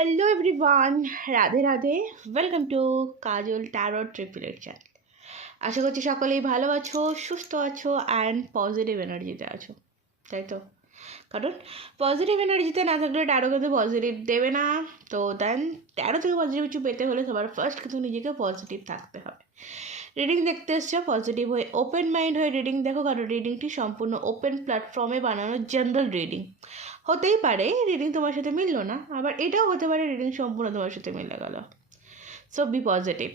Hello everyone, Radhe Radhe. Welcome to Kajal tarot triplet channel. আশা করছি সকলেই ভালো আছো, সুস্থ আছো অ্যান্ড পজিটিভ এনার্জিতে আছো, তাই তো? কারণ পজিটিভ এনার্জিতে না থাকলে ট্যারো কিন্তু পজিটিভ দেবে না। তো দেন ট্যারো থেকে পজিটিভ কিছু পেতে হলে সবার ফার্স্ট কিন্তু নিজেকে পজিটিভ থাকতে হবে। রিডিং দেখতে এসছো, পজিটিভ হয়ে ওপেন মাইন্ড হয়ে রিডিং দেখো, কারণ রিডিংটি সম্পূর্ণ ওপেন প্ল্যাটফর্মে বানানো জেনারেল রিডিং। হতেই পারে রিডিং তোমার সাথে মিললো না, আবার এটাও হতে পারে রিডিং সম্পূর্ণ তোমার সাথে মিলে গেল। So B positive.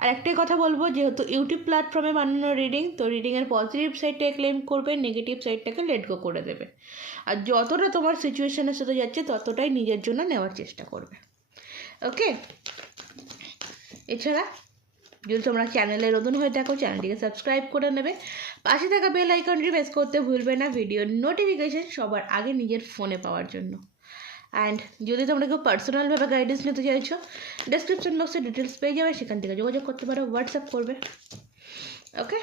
আর একটাই কথা বলবো, যেহেতু ইউটিউব প্ল্যাটফর্মে বানানো রিডিং, তো রিডিংয়ের পজিটিভ সাইডটাকে ক্লেম করবে, নেগেটিভ সাইডটাকে লেট গো করে দেবে। আর যতটা তোমার সিচুয়েশনের সাথে যাচ্ছে ততটাই নিজের জন্য নেওয়ার চেষ্টা করবে। ওকে, এছাড়া যদি তোমরা চ্যানেলে নতুন হয়ে থাকো, চ্যানেলটিকে সাবস্ক্রাইব করে নেবে, পাশে থাকা বেল আইকনটি প্রেস করতে ভুলবে না ভিডিওর নোটিফিকেশন সবার আগে নিজের ফোনে পাওয়ার জন্য। অ্যান্ড যদি তোমরা কেউ পার্সোনালভাবে গাইডেন্স নিতে চাইছো, ডেসক্রিপশন বক্সে ডিটেলস পেয়ে যাবে, সেখান থেকে যোগাযোগ করতে পারো, হোয়াটসঅ্যাপ করবে। ওকে,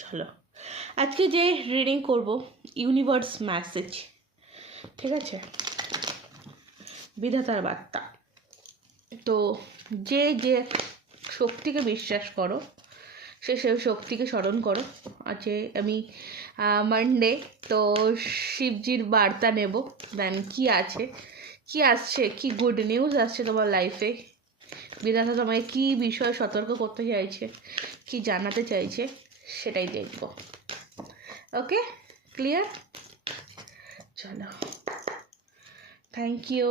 চলো আজকে যে রিডিং করব, ইউনিভার্স মেসেজ, ঠিক আছে, বিধাতার বার্তা। তো যে যে শক্তিকে বিশ্বাস করো, সেই শক্তিকে স্মরণ করো। আছে আমি মানডে, তো শিবজির বার্তা নেব। দেন কি আছে, কি আসছে, কি গুড নিউজ আসছে তোমার লাইফে, বিধাতা তোমায় কী বিষয়ে সতর্ক করতে চাইছে, কি জানাতে চাইছে, সেটাই দেখব। Okay, clear? চলো, thank you,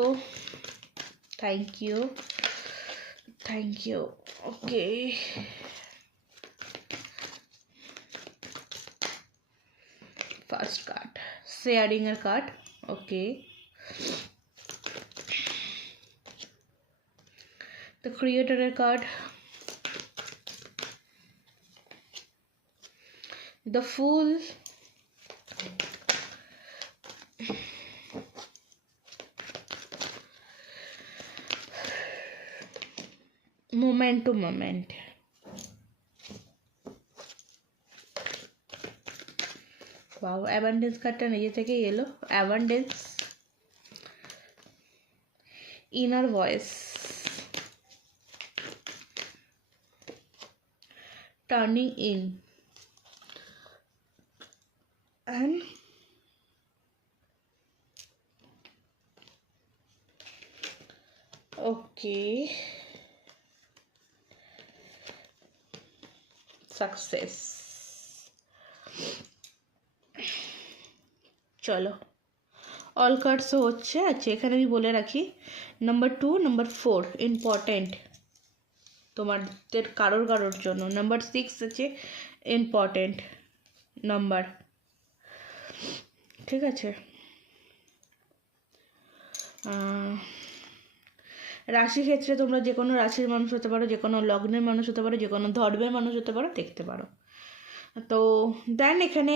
thank you, thank you. Okay, first card sharing এর card. Okay, the creator card, the fool, moment to moment, wow, abundance কার্ডটা নিজে থেকেই এলো। abundance, inner voice, turning in, and okay, success. চলো, all কার্ডসও হচ্ছে। আচ্ছা, এখানে আমি বলে রাখি, নাম্বার 2, নাম্বার 4 ইম্পর্টেন্ট তোমাদের কারোর জন্য। নাম্বার 6 আছে ইম্পর্টেন্ট নাম্বার, ঠিক আছে। রাশি ক্ষেত্রে তোমরা যে কোনো রাশির মানুষ হতে পারো, যে কোনো লগ্নের মানুষ হতে পারো, যে কোনো ধর্মের মানুষ হতে পারো, দেখতে পারো। তো দেন এখানে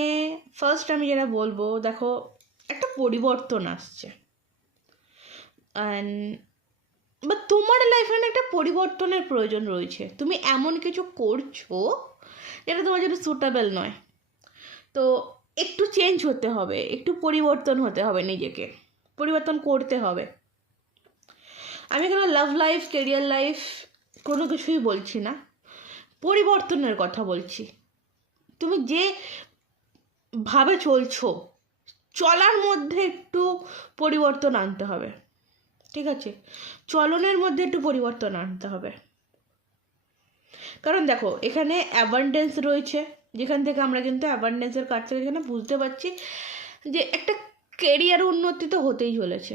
ফার্স্ট আমি যেটা বলবো, দেখো একটা পরিবর্তন আসছে, বা তোমার লাইফে একটা পরিবর্তনের প্রয়োজন রয়েছে। তুমি এমন কিছু করছো যেটা তোমার জন্য সুটেবল নয়, তো একটু চেঞ্জ হতে হবে, একটু পরিবর্তন হতে হবে, নিজেকে পরিবর্তন করতে হবে। আমি এখানে লাভ লাইফ, কেরিয়ার লাইফ কোনো কিছুই বলছি না, পরিবর্তনের কথা বলছি। তুমি যে ভাবে চলছো, চলার মধ্যে একটু পরিবর্তন আনতে হবে, ঠিক আছে? চলনের মধ্যে একটু পরিবর্তন আনতে হবে। কারণ দেখো এখানে অ্যাবান্ডেন্স রয়েছে, যেখান থেকে আমরা কিন্তু অ্যাবান্ডেন্সের কাছ থেকে এখানে বুঝতে পারছি যে একটা কেরিয়ার উন্নতি তো হতেই চলেছে।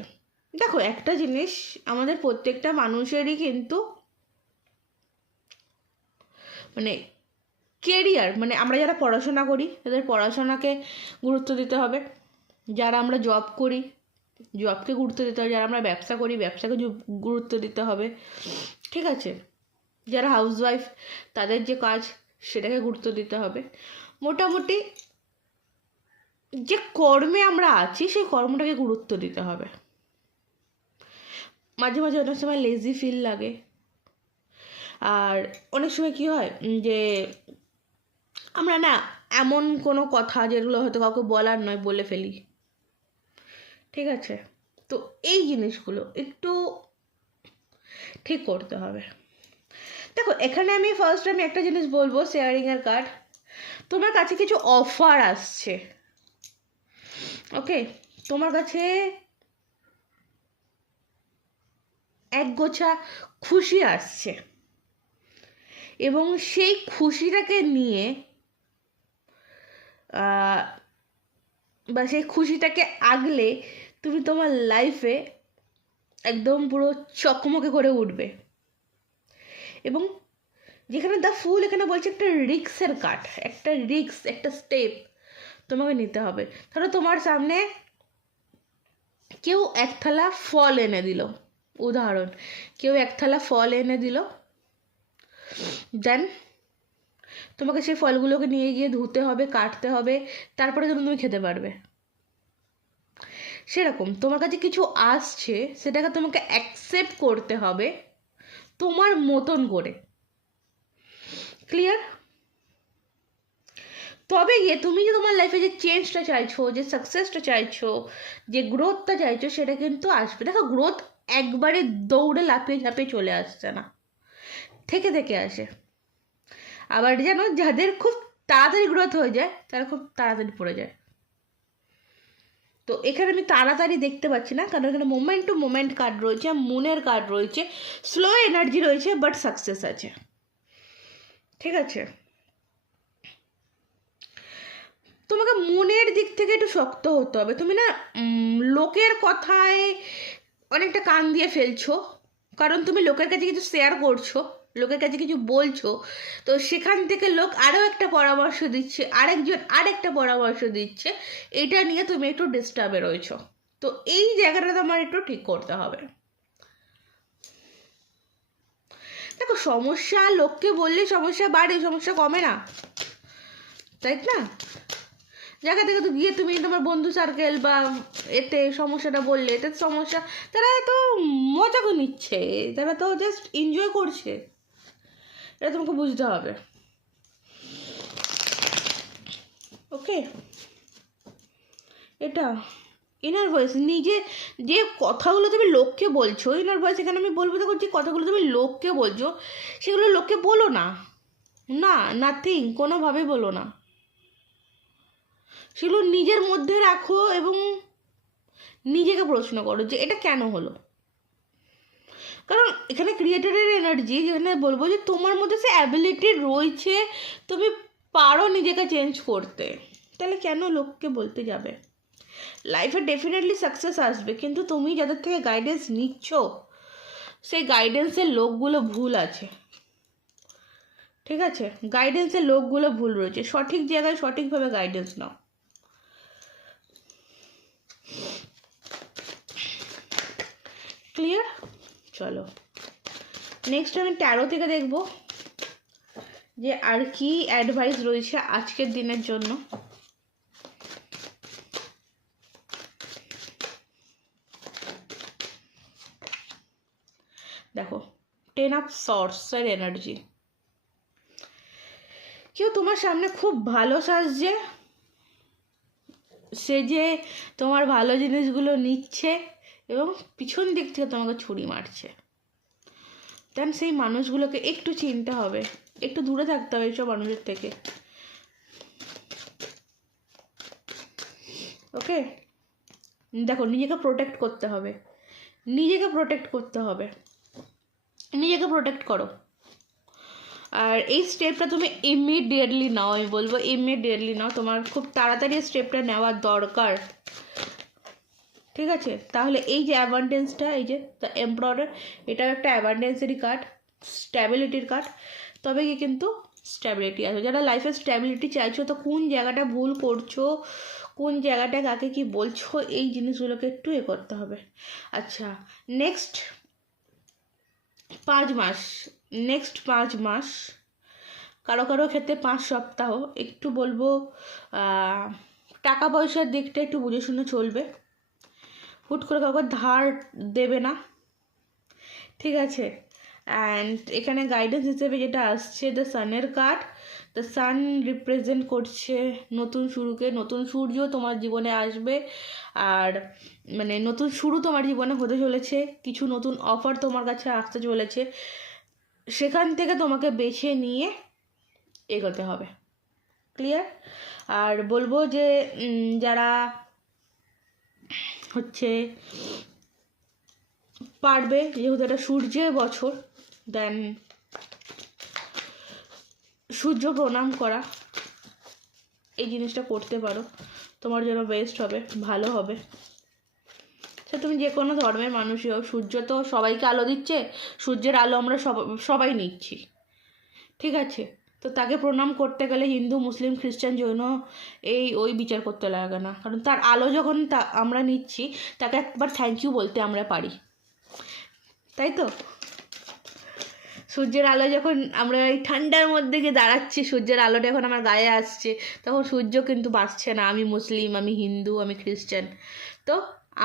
দেখো একটা জিনিস, আমাদের প্রত্যেকটা মানুষেরই কিন্তু মানে কেরিয়ার, মানে আমরা যারা পড়াশোনা করি তাদের পড়াশোনাকে গুরুত্ব দিতে হবে, যারা আমরা জব করি জবকে গুরুত্ব দিতে হবে, যারা আমরা ব্যবসা করি ব্যবসাকে গুরুত্ব দিতে হবে, ঠিক আছে? যারা হাউসওয়াইফ তাদের যে কাজ সেটাকে গুরুত্ব দিতে হবে। মোটামুটি যে কর্মে আমরা আছি সেই কর্মটাকে গুরুত্ব দিতে হবে। মাঝে মাঝে অনেক সময় লেজি ফিল লাগে, আর অনেক সময় কী হয় যে আমরা না এমন কোনো কথা যেগুলো হয়তো কাউকে বলার নয় বলে ফেলি, ঠিক আছে? তো তো এই জিনিসগুলো একটু ঠিক করতে হবে। দেখো এখানে আমি ফার্স্ট একটা জিনিস বলবো, শেয়ারিংয়ের কার্ড, তোমার কাছে কিছু অফার আসছে। ওকে, তোমার কাছে একগোছা খুশি আসছে এবং সেই খুশিটাকে নিয়ে বা সেই খুশিটাকে আগলে তুমি তোমার লাইফে একদম পুরো চকমকে করে উঠবে। এবং যেখানে দ্য ফুল এখানে বলছে একটা রিক্সের কার্ড, একটা রিক্স, একটা স্টেপ তোমাকে নিতে হবে। ধরো তোমার সামনে কেউ এক থালা ফল এনে দিল, উদাহরণ, কেউ এক থালা ফল এনে দিল, দেন তোমাকে সেই ফলগুলোকে নিয়ে গিয়ে ধুতে হবে, কাটতে হবে, তারপরে কিন্তু তুমি খেতে পারবে। সেরকম তোমার কাছে কিছু আসছে, সেটাকে তোমাকে অ্যাকসেপ্ট করতে হবে তোমার মতন করে। ক্লিয়ার? তবে গিয়ে তুমি যে তোমার লাইফে যে চেঞ্জটা চাইছো, যে সাকসেসটা চাইছো, যে গ্রোথটা চাইছো, সেটা কিন্তু আসবে। দেখো গ্রোথ একবারে দৌড়ে লাফিয়ে ঝাঁপিয়ে চলে আসছে না, থেকে থেকে আসে। আবার যেন যাদের খুব তাড়াতাড়ি গ্রোথ হয়ে যায় তারা খুব তাড়াতাড়ি পড়ে যায়। তো এখানে আমি তাড়াতাড়ি দেখতে পাচ্ছি না, কারণ এখানে মোমেন্ট টু মোমেন্ট কার্ড রয়েছে, মুনের কার্ড রয়েছে, স্লো এনার্জি রয়েছে, বাট সাকসেস আছে। ঠিক আছে, তোমাকে মনের দিক থেকে একটু শক্ত হতে হবে। তুমি না লোকের কথায় অনেকটা কান দিয়ে ফেলছো, কারণ তুমি লোকের কাছে কিছু শেয়ার করছো, লোকের কাছে কিছু বলছো, তো সেখান থেকে লোক আরও একটা পরামর্শ দিচ্ছে, আরেকজন আরেকটা পরামর্শ দিচ্ছে, এটা নিয়ে তুমি একটু ডিস্টার্বে রয়েছো। তো এই জায়গাটা তোমার একটু ঠিক করতে হবে। দেখো সমস্যা লোককে বললে সমস্যা বাড়ে, সমস্যা কমে না, তাই না? জায়গা থেকে তো গিয়ে তুমি তোমার বন্ধু সার্কেল বা এতে সমস্যাটা বললে, এতে সমস্যা, তারা তো মজা করে নিচ্ছে, তারা তো জাস্ট এনজয় করছে, এটা তোমাকে বুঝতে হবে। ওকে, এটা ইনার ভয়েস, নিজে যে কথাগুলো তুমি লোককে বলছো, ইনার ভয়েস এখানে আমি বলবো, দেখো যে কথাগুলো তুমি লোককে বলছো সেগুলো লোককে বলো না, না, নাথিং, কোনোভাবেই বলো না, সেগুলো নিজের মধ্যে রাখো এবং নিজেকে প্রশ্ন করো যে এটা কেন হলো। কারণ এখানে ক্রিয়েটারের এনার্জি, যেখানে বলবো যে তোমার মধ্যে সে অ্যাবিলিটি রয়েছে, তুমি পারো নিজেকে চেঞ্জ করতে, তাহলে কেন লোককে বলতে যাবে? লাইফে ডেফিনেটলি সাকসেস আসবে, কিন্তু তুমি যাদের থেকে গাইডেন্স নিচ্ছ সেই গাইডেন্সের লোকগুলো ভুল আছে। ঠিক আছে, গাইডেন্সের লোকগুলো ভুল রয়েছে, সঠিক জায়গায় সঠিকভাবে গাইডেন্স নাও। ক্লিয়ার? চলো নেক্সট আমি ট্যারো থেকে দেখব যে আর কি অ্যাডভাইস রয়েছে আজকের দিনের জন্য। দেখো 10 অফ সর্টসের এনার্জি, কেউ তোমার সামনে খুব ভালো সাজছে, সে যে তোমার ভালো জিনিসগুলো নিচ্ছে এবং পিছন দিক থেকে তোমাকে ছুরি মারছে, দেন সেই মানুষগুলোকে একটু চিনতে হবে, একটু দূরে থাকতে হবে এইসব মানুষের থেকে। ওকে, দেখো নিজেকে প্রোটেক্ট করতে হবে, নিজেকে প্রোটেক্ট করতে হবে, নিজেকে প্রোটেক্ট করো। আর এই স্টেপটা তুমি ইমিডিয়েটলি নাও, আমি বলবো ইমিডিয়েটলি নাও, তোমার খুব তাড়াতাড়ি স্টেপটা নেওয়ার দরকার। ঠিক আছে, তাহলে এই যে অ্যাবান্ডেন্সটা, এই যে দ্য এমপারার, এটাও একটা অ্যাবান্ডেন্সেরই কার্ড, স্ট্যাবিলিটির কার্ড। তবে কি কিন্তু স্ট্যাবিলিটি আছে, যারা লাইফে স্ট্যাবিলিটি চাইছো, তো কোন জায়গাটা ভুল করছো, কোন জায়গাটা কাকে কি বলছো, এই জিনিসগুলোকে একটু করতে হবে। আচ্ছা, নেক্সট 5 মাস, নেক্সট 5 মাস, কারো কারো ক্ষেত্রে 5 সপ্তাহ, একটু বলবো টাকা পয়সার দিকটা একটু বুঝে শুনে চলবে, হুট করে কাউকে ধার দেবে না। ঠিক আছে, অ্যান্ড এখানে গাইডেন্স হিসেবে যেটা আসছে দ্য সানের কার্ড, দ্য সান রিপ্রেজেন্ট করছে নতুন শুরুকে, নতুন সূর্য তোমার জীবনে আসবে, আর মানে নতুন শুরু তোমার জীবনে হতে চলেছে, কিছু নতুন অফার তোমার কাছে আসতে চলেছে, সেখান থেকে তোমাকে বেছে নিয়ে এগোতে হবে। ক্লিয়ার? আর বলবো যে যারা হচ্ছে পারবে, যেহেতু এটা সূর্যের বছর, দেন সূর্য প্রণাম করা, এই জিনিসটা করতে পারো, তোমার জন্য বেস্ট হবে, ভালো হবে। সে তুমি যে কোনো ধর্মের মানুষই হোক, সূর্য তো সবাইকে আলো দিচ্ছে, সূর্যের আলো আমরা সবাই নিচ্ছি, ঠিক আছে? তো তাকে প্রণাম করতে গেলে হিন্দু, মুসলিম, খ্রিস্টান, জৈন ওই বিচার করতে লাগে না, কারণ তার আলো যখন আমরা নিচ্ছি, তাকে একবার থ্যাংক ইউ বলতে আমরা পারি, তাই তো? সূর্যের আলো যখন আমরা এই ঠান্ডার মধ্যে গিয়ে দাঁড়াচ্ছি, সূর্যের আলোটা যখন আমার গায়ে আসছে, তখন সূর্য কিন্তু বাঁচছে না আমি মুসলিম, আমি হিন্দু, আমি খ্রিস্টান, তো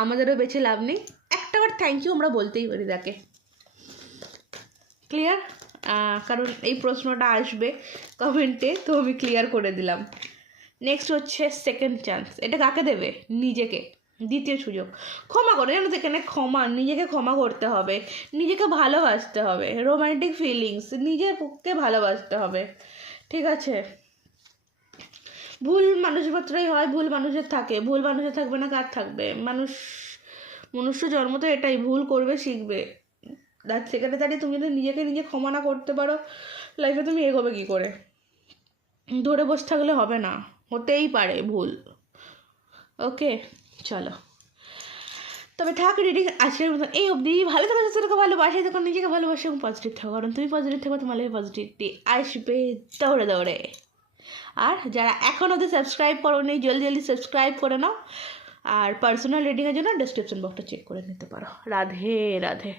আমাদেরও বেঁচে লাভ নেই, একটাবার থ্যাংক ইউ আমরা বলতেই পারি তাকে। ক্লিয়ার? কারণ এই প্রশ্নটা আসবে কমেন্টে, তো আমি ক্লিয়ার করে দিলাম। নেক্সট হচ্ছে সেকেন্ড চান্স। এটা কাকে দেবে? নিজেকে, দ্বিতীয় সুযোগ। ক্ষমা করে, জানো তো এখানে ক্ষমা, নিজেকে ক্ষমা করতে হবে, নিজেকে ভালোবাসতে হবে, রোম্যান্টিক ফিলিংস, নিজের পক্ষে ভালোবাসতে হবে, ঠিক আছে? ভুল মানুষপত্রই হয়, ভুল মানুষের থাকে, ভুল মানুষের থাকবে না কার থাকবে? মনুষ্য জন্ম তো এটাই, ভুল করবে, শিখবে। সেখানে দাঁড়িয়ে তুমি যদি নিজেকে নিজে ক্ষমা না করতে পারো, লাইফে তুমি এগোবে কী করে? ধরে বসে থাকলে হবে না, হতেই পারে ভুল। ওকে, চলো তবে থাক রিডিং আজকের মতন এই অবধি। ভালো থাকো, সুস্থ থাকো, ভালোবাসে থাকো, নিজেকে ভালোবাসে এবং পজিটিভ থাকো, কারণ তুমি পজিটিভ থাকো, তোমার লাইফে পজিটিভিটি আসবে দৌড়ে দৌড়ে। আর যারা এখন অবধি সাবস্ক্রাইব করো নি, জলদি জলদি সাবস্ক্রাইব করে নাও, আর পার্সোনাল রিডিংয়ের জন্য ডেসক্রিপশন বক্সটা চেক করে নিতে পারো। রাধে রাধে।